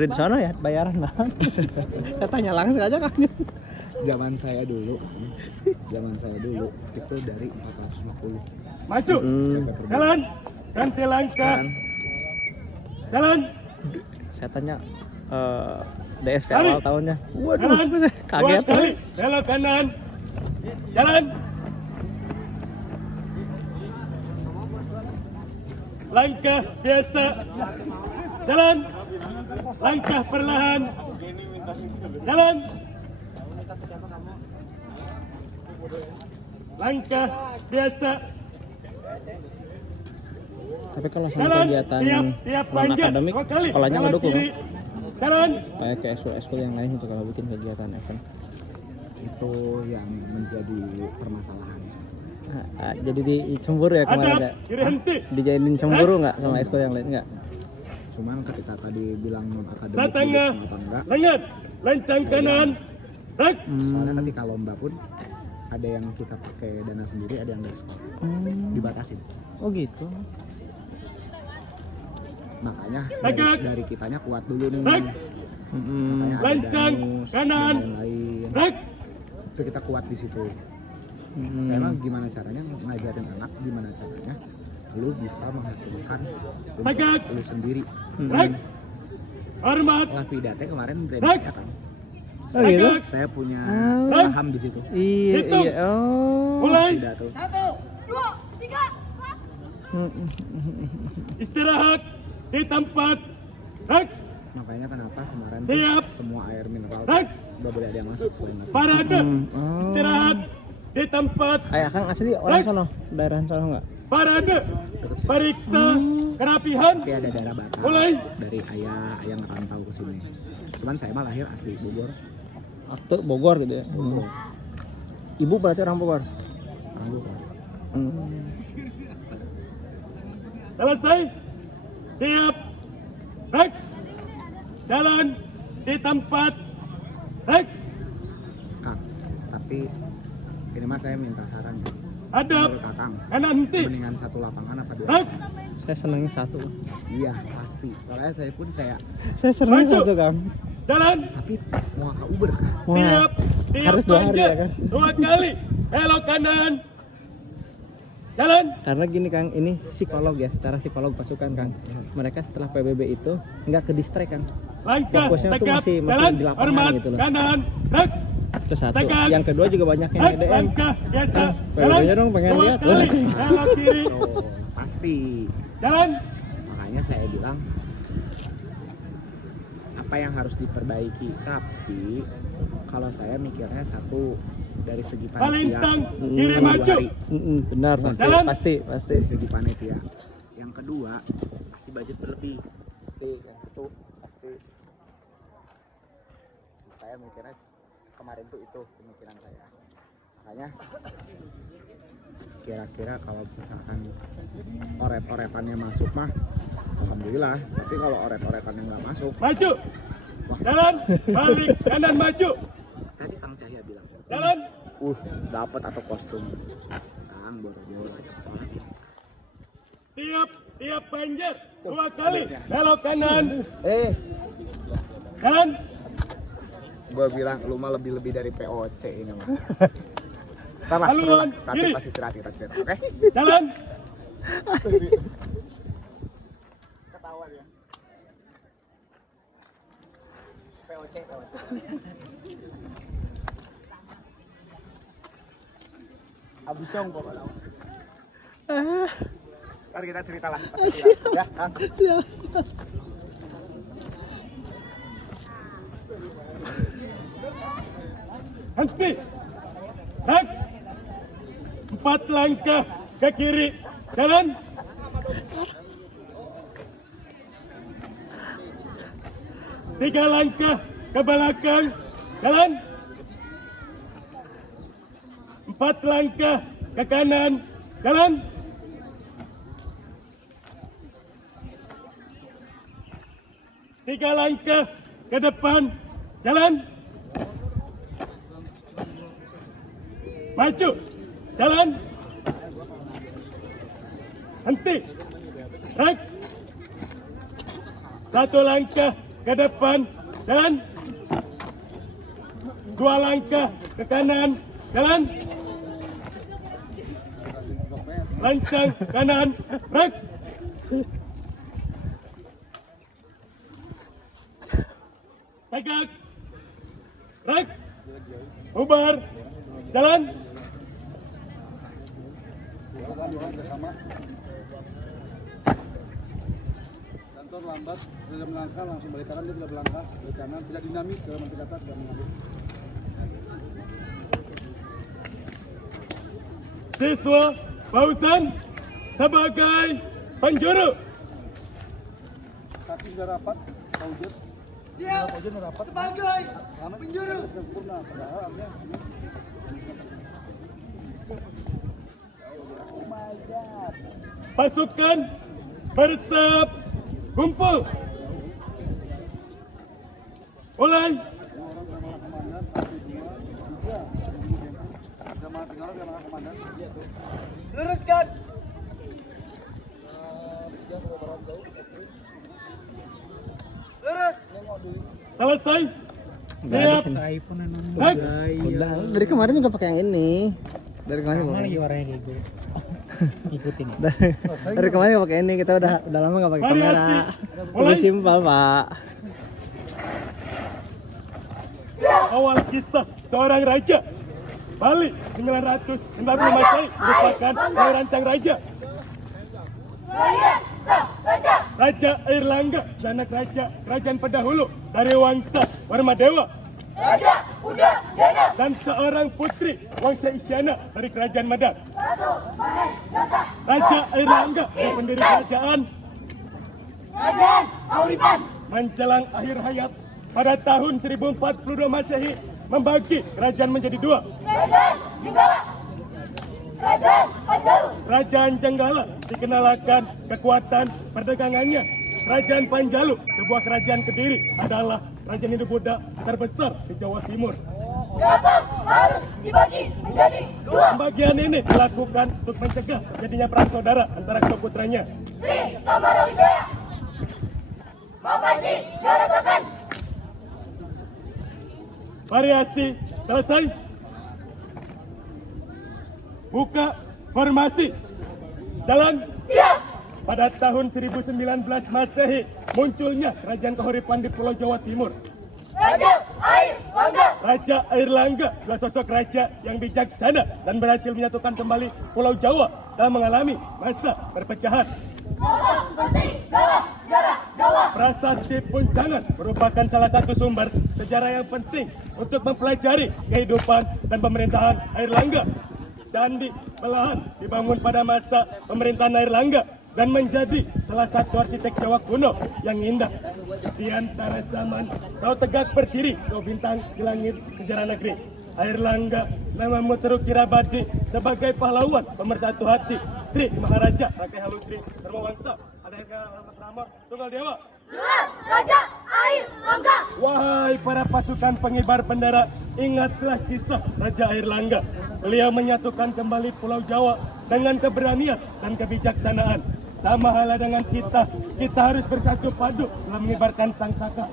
Di sana ya bayaran nah. Saya tanya langsung aja Kang. Zaman saya dulu itu dari 450. Maju. Jalan. Ganti langkah. Jalan. Saya tanya DSP awal tahunnya. Waduh, kaget sekali. Belok kanan. Jalan. Langkah biasa. Jalan. Langkah perlahan. Jalan. Langkah biasa. Tapi kalau sama kegiatan non akademik, sekolahnya ngedukung. Jalan. Kayak ke eskul yang lain itu kalau bikin kegiatan event. Itu yang menjadi permasalahan. Jadi dicemburu ya kemarin ya? Dijadiin cemburu nggak sama eskul yang lain nggak? Cuman ketika tadi bilang non akademik Satengah. Lengan. Lencang kanan. Soalnya ketika lomba pun ada yang kita pakai dana sendiri, ada yang dari sekolah. Dibatasin. Oh gitu. Makanya dari kitanya kuat dulu nih. Makanya ada Lencang danus, kanan. dan lain-lain. Itu kita kuat di situ. Saya mah gimana caranya ngajarin anak, gimana caranya lu bisa menghasilkan untuk lu sendiri. Hormat. Lavida teh kemarin brandnya kan. Oh gitu? Saya punya paham di situ. Iya. Oh. Mulai. 1, 2, 3. Istirahat di tempat. Makanya kenapa kemarin Siap. semua air mineral nggak boleh ada yang masuk selain nasi. Parade. Istirahat di tempat. Ayah Kang asli orang sono, daerah sono nggak? Parade. Periksa kerapihan. Tapi ada daerah Batak. Mulai. Dari ayah ngerantau ke sini. Cuman saya mah lahir asli Bogor. Atau Bogor gitu ya. Ibu berarti orang Bogor. Orang Bogor. Selesai. Siap. Jalan di tempat. Kang, tapi ini mah saya minta saran. Hadap Menurut Kakang, nanti. mendingan satu lapangan apa dua? Saya senengnya satu. Iya pasti. Soalnya saya pun kayak, Saya senengnya satu Kang. Jalan. tapi mau ke Uber kan? Wah, Tiap harus 2 hari ya kan? 2 kali. Belok kanan. Jalan. Karena gini Kang, ini psikolog ya, secara psikolog pasukan Kang. Mereka setelah PBB itu nggak ke distrek Kang. Langkah Fokusnya tuh tegap. masih Jalan. di lapangan Hormat gitu loh. kanan. Itu satu. Tegak. Yang kedua juga banyak yang EDM. Langkah biasa. PBB-nya dong pengen 2 lihat. kali. Belok kiri. Oh, pasti. Jalan. Makanya saya bilang apa yang harus diperbaiki. Tapi kalau saya mikirnya satu, dari segi panitia, Palintang kiri maju. Benar Jalan. pasti. dari segi panitia. Yang kedua, pasti budget berlebih. Pasti yang itu pasti. Saya mikirnya kemarin tuh itu pemikiran saya. Makanya kira-kira kalau misalkan oret-oretannya masuk mah alhamdulillah, tapi kalau oret-oretannya nggak masuk, Maju. wah, Jalan. Balik kanan maju. tadi Kang Cahya bilang Jalan. dapat atau kostum. Kang boro-boro aja sekolah. Tiap panjat 2 kali. Belok kanan. Jalan. Gue bilang lu mah lebih dari POC ini mah. Ntar lah, seru lah. Haluan Tapi kiri. pasti istirahat kita istirahat, oke? Jalan. Ketahuan ya. POC. Abisong pokoknya. Ntar kita cerita lah. Ya, Kang. Siap. Henti. 4 langkah ke kiri. Jalan. Tiga langkah ke belakang. Jalan. 4 langkah ke kanan. Jalan. Tiga langkah ke depan. Jalan. Maju. Jalan. Henti. Satu langkah ke depan, jalan. 2 langkah ke kanan, jalan. Lancang kanan, gerak. Tegak, gerak. Bubar, jalan. Kantor lambat, tidak melangkah, langsung balik kanan, dia tidak melangkah, balik kanan, tidak dinamik, dalam arti kata tidak mengambil. Siswa Pausan sebagai penjuru. Kaki sudah rapat, Paujet. Siap. Paujet sudah rapat. Sebagai penjuru. Sempurna, padahal artinya Pasukan bersiap kumpul. Mulai. Luruskan. Lurus. Selesai. Nggak ada Siap. sini. Gerak. Udah, dari kemarin juga pakai yang ini. Dari kemarin juga pakai. warnanya kayak gue. Ikutin ya. Dari kemarin nggak pakai ini, kita udah lama nggak pakai Variasi. kamera. Mulai. Lebih simpel, Pak. Awal kisah seorang raja Bali 940 Masehi merupakan dari rancang raja. Raja Airlangga, anak raja kerajaan pendahulu dari wangsa Warmadewa. Dan seorang putri wangsa Isyana dari kerajaan Madang. Raja Airlangga yang pendiri kerajaan menjelang akhir hayat pada tahun 1042 Masehi membagi kerajaan menjadi 2. Kerajaan Jenggala dikenalkan kekuatan perdagangannya. Kerajaan Panjalu, sebuah kerajaan Kediri, adalah kerajaan Hindu Buddha terbesar di Jawa Timur. Harus dibagi menjadi 2. Pembagian ini dilakukan untuk mencegah terjadinya perang saudara antara kedua putranya. Sri Samarawijaya. Bapaji dirasakan. Variasi selesai. Buka formasi. Jalan. Siap. Pada tahun 1019 Masehi munculnya kerajaan Kahuripan di Pulau Jawa Timur. Raja Airlangga. Raja Airlangga adalah sosok raja yang bijaksana dan berhasil menyatukan kembali Pulau Jawa dalam mengalami masa perpecahan. Sosok penting dalam sejarah Jawa. Prasasti Puncangan merupakan salah satu sumber sejarah yang penting untuk mempelajari kehidupan dan pemerintahan Airlangga. Candi Belahan dibangun pada masa pemerintahan Airlangga dan menjadi salah satu arsitek Jawa kuno yang indah. Di antara zaman kau tegak berdiri, kau bintang di langit sejarah negeri. Airlangga namamu terukir abadi sebagai pahlawan pemersatu hati. Sri Maharaja Rakai Halusri Dharmawangsa Adhika Alamat Rama Tunggal Dewa. Gelar Raja Airlangga. Wahai para pasukan pengibar bendera, ingatlah kisah Raja Airlangga. Beliau menyatukan kembali Pulau Jawa dengan keberanian dan kebijaksanaan. Sama halnya dengan kita harus bersatu padu dalam mengibarkan sangsaka.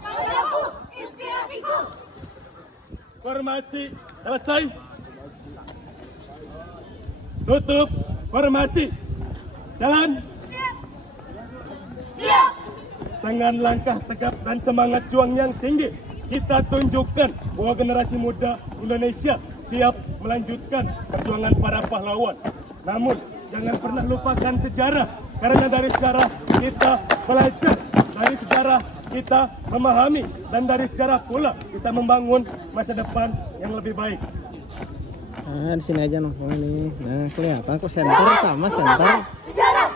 Rajaku, inspirasiku. Formasi selesai. Tutup formasi. Jalan. Siap. Dengan langkah tegap dan semangat juang yang tinggi, kita tunjukkan bahwa generasi muda Indonesia siap melanjutkan perjuangan para pahlawan. Namun, jangan pernah lupakan sejarah, karena dari sejarah kita belajar, dari sejarah kita memahami, dan dari sejarah pula kita membangun masa depan yang lebih baik. Nah, di sini aja nongkrong nih. Nah, kelihatan kok center sama center. Sejarah.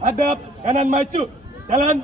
Hadap kanan maju, jalan.